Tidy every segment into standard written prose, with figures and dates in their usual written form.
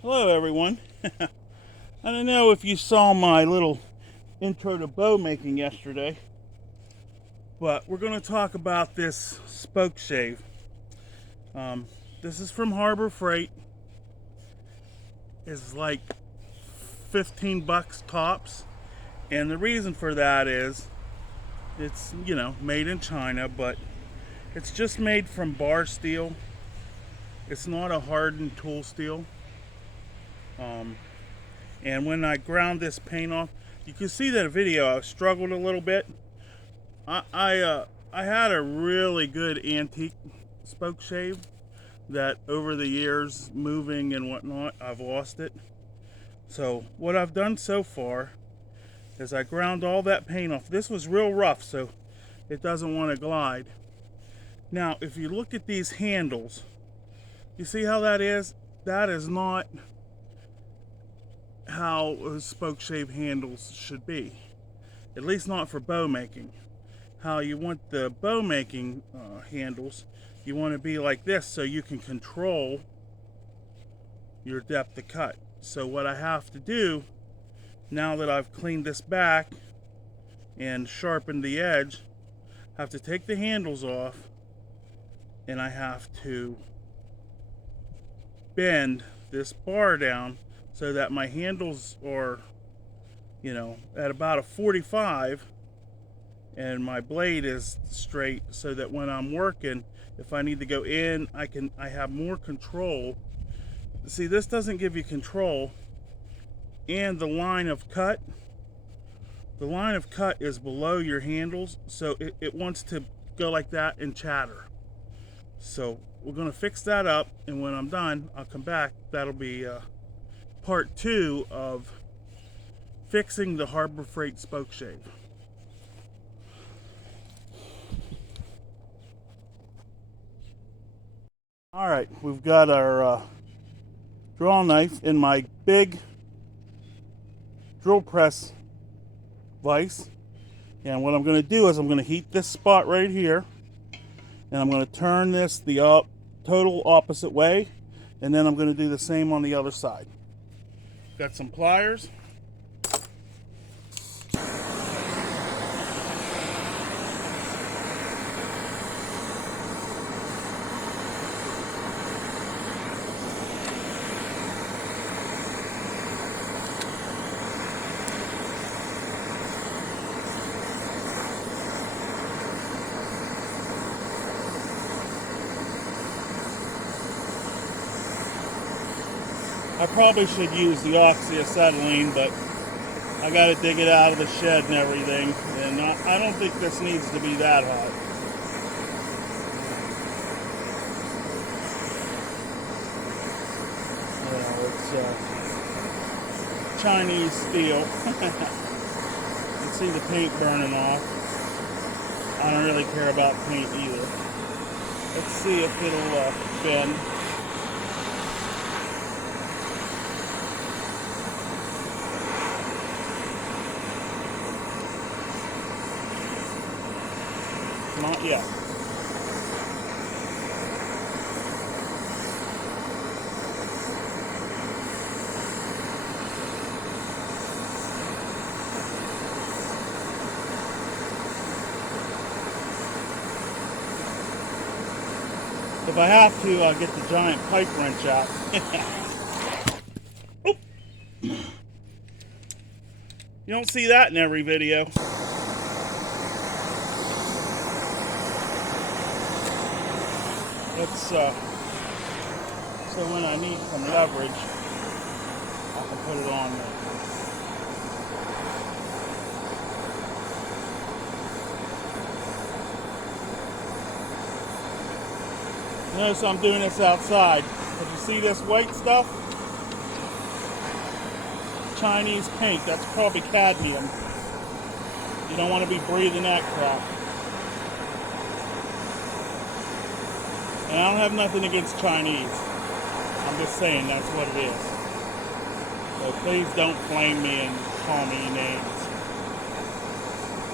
Hello everyone. I don't know if you saw my little intro to bow making yesterday, but we're going to talk about this spoke shave. Um, this is from Harbor Freight. It's like 15 bucks tops, and the reason for that is it's, made in China, but it's just made from bar steel. It's not a hardened tool steel. And when I ground this paint off, you can see that video. I struggled a little bit. I had a really good antique spoke shave that over the years, moving and whatnot, I've lost it. So what I've done so far is I ground all that paint off. This was real rough, so it doesn't want to glide. Now, if you look at these handles, you see how that is? That is not how spoke shave handles should be. At least not for bow making. How you want the bow making handles, you want to be like this so you can control your depth of cut. So what I have to do, now that I've cleaned this back and sharpened the edge, I have to take the handles off and I have to bend this bar down so that my handles are, at about a 45 and my blade is straight, so that when I'm working, if I need to go in, I have more control. See, this doesn't give you control. And the line of cut is below your handles, so it wants to go like that and chatter. So we're going to fix that up, and when I'm done, I'll come back. That'll be part 2 of fixing the Harbor Freight spoke shave. All right, we've got our draw knife in my big drill press vise, and what I'm going to do is I'm going to heat this spot right here, and I'm going to turn this the total opposite way, and then I'm going to do the same on the other side. Got some pliers. I probably should use the oxyacetylene, but I got to dig it out of the shed and everything, and I don't think this needs to be that hot. It's Chinese steel. You can see the paint burning off. I don't really care about paint either. Let's see if it'll bend. Not yet. If I have to, I'll get the giant pipe wrench out. Oh. You don't see that in every video. Let's, so when I need some leverage, I can put it on there. Notice I'm doing this outside. But you see this white stuff? Chinese paint, that's probably cadmium. You don't want to be breathing that crap. And I don't have nothing against Chinese. I'm just saying that's what it is. So please don't flame me and call me names.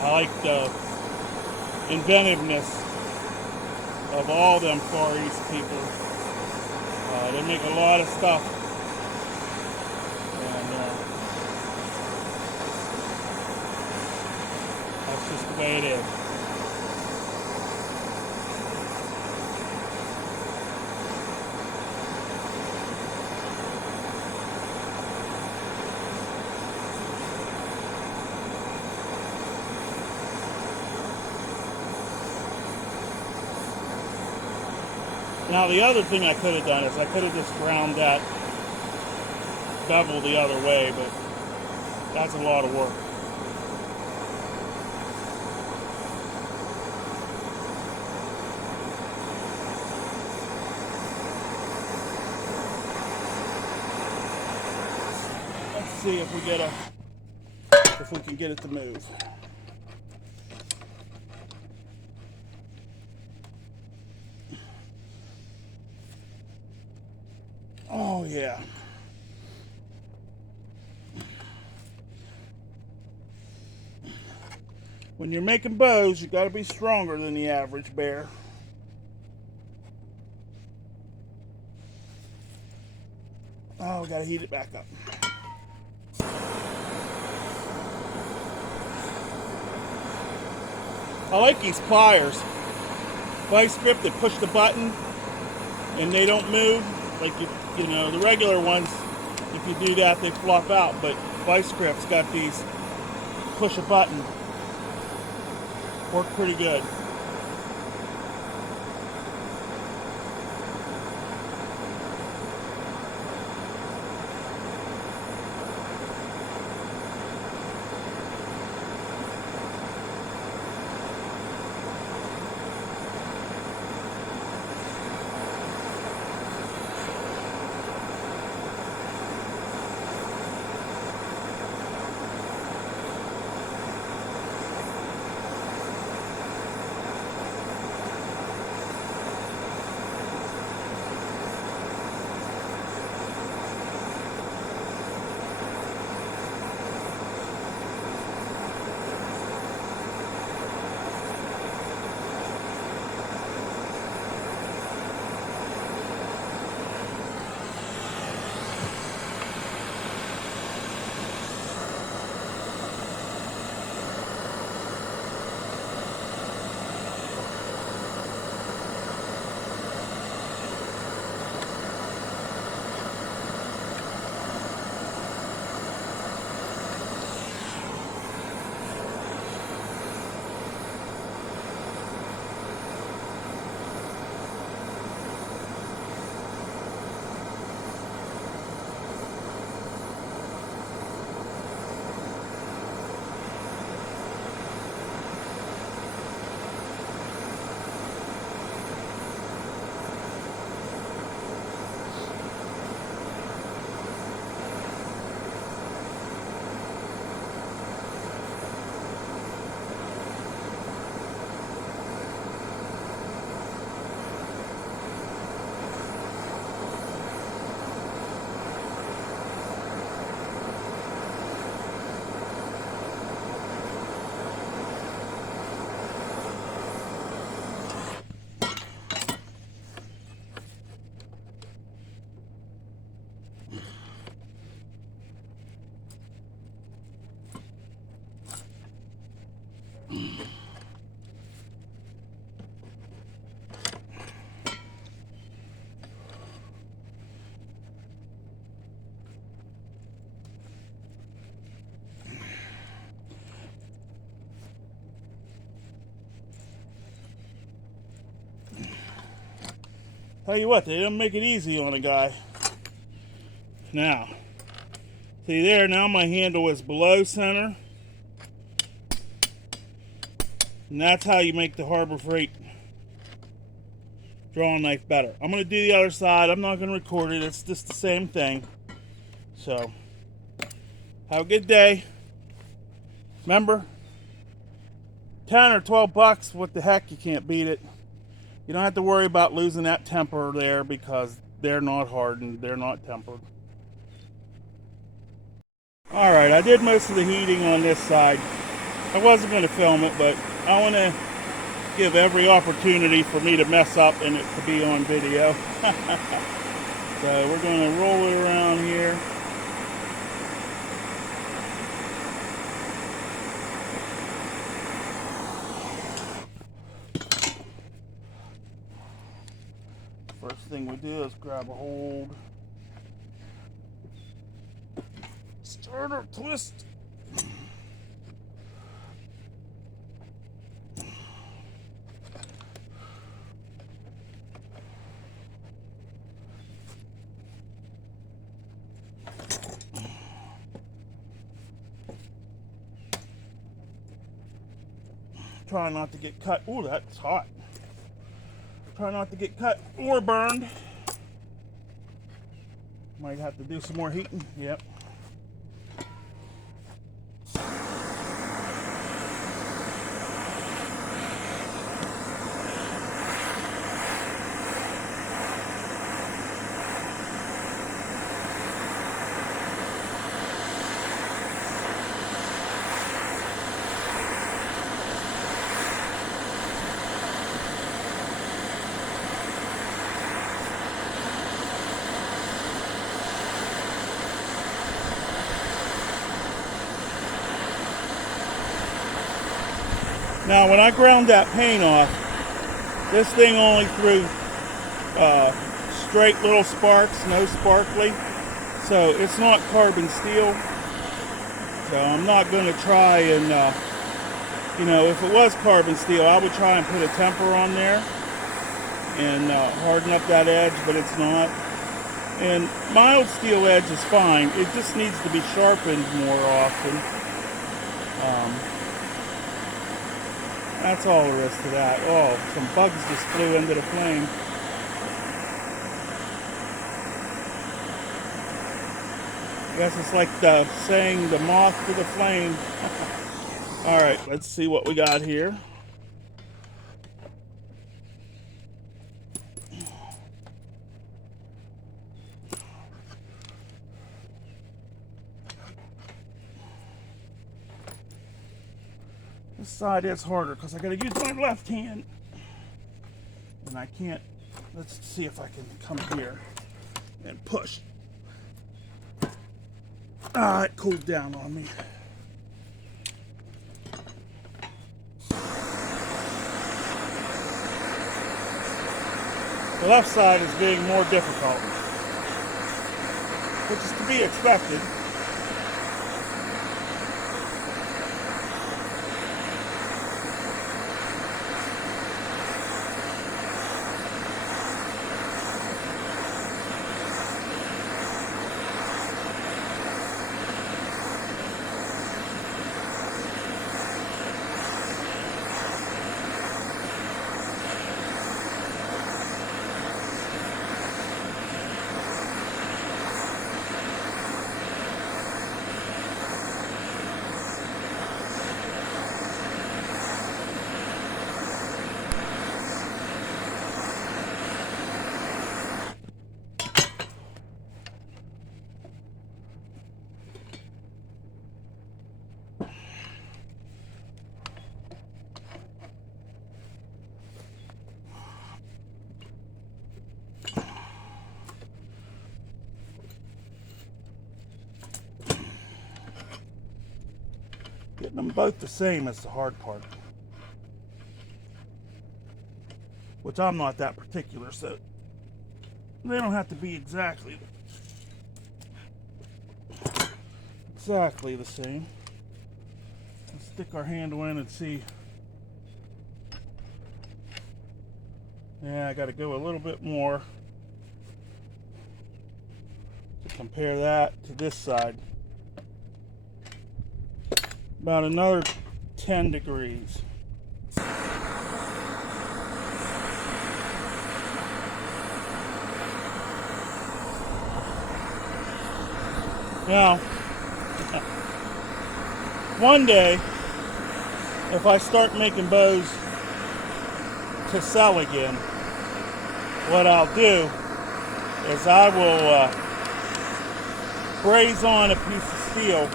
I like the inventiveness of all them Far East people. They make a lot of stuff It's just the way it is. Now the other thing I could have done is I could have just ground that bevel the other way, but that's a lot of work. Let's see if we can get it to move. Oh yeah. When you're making bows, you got to be stronger than the average bear. Oh, we got to heat it back up. I like these pliers. Vice grip that push the button and they don't move. Like you know, the regular ones, if you do that, they flop out. But Vice grip's got these push a button. Work pretty good. Tell you what, they don't make it easy on a guy. Now, see there, now my handle is below center. And that's how you make the Harbor Freight drawing knife better. I'm going to do the other side. I'm not going to record it. It's just the same thing. So, have a good day. Remember, 10 or 12 bucks, what the heck, you can't beat it. You don't have to worry about losing that temper there because they're not hardened, they're not tempered. Alright, I did most of the heating on this side. I wasn't going to film it, but I want to give every opportunity for me to mess up and it to be on video. So we're going to roll it around here. thing we do is grab a hold, start or twist. Try not to get cut. Ooh, that's hot. Try not to get cut or burned. Might have to do some more heating. Yep. Now, when I ground that paint off, this thing only threw straight little sparks, no sparkly. So it's not carbon steel. So I'm not going to try and, if it was carbon steel, I would try and put a temper on there and harden up that edge, but it's not. And mild steel edge is fine. It just needs to be sharpened more often. That's all there is to that. Oh, some bugs just flew into the flame. I guess it's like the saying, the moth to the flame. All right, let's see what we got here. This side is harder because I got to use my left hand. And I can't. Let's see if I can come here and push. Ah, it cooled down on me. The left side is being more difficult, which is to be expected. Getting them both the same is the hard part. Which I'm not that particular, so they don't have to be exactly the same. Let's stick our handle in and see. Yeah, I got to go a little bit more to compare that to this side. About another 10 degrees. Now, one day, if I start making bows to sell again, what I'll do is I will braze on a piece of steel,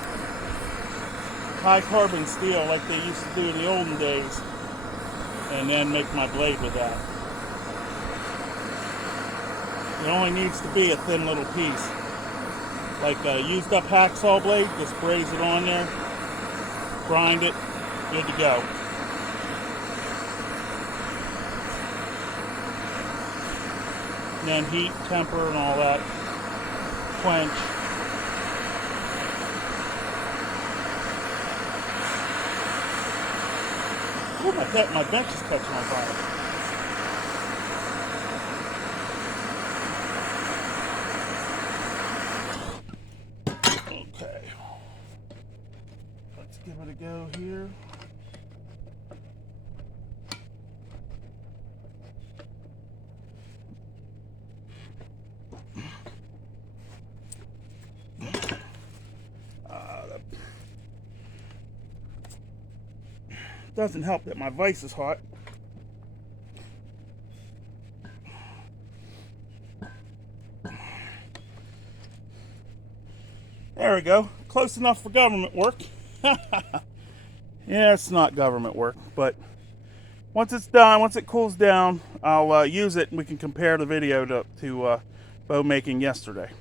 high carbon steel like they used to do in the olden days, and then make my blade with that. It only needs to be a thin little piece. Like a used up hacksaw blade, just braze it on there, grind it, good to go. And then heat, temper, and all that. Quench. Oh, my bench is catching on fire. Okay. Let's give it a go here. Doesn't help that my vise is hot. There we go. Close enough for government work. Yeah, it's not government work, but once it's done, once it cools down, I'll use it and we can compare the video to bow making yesterday.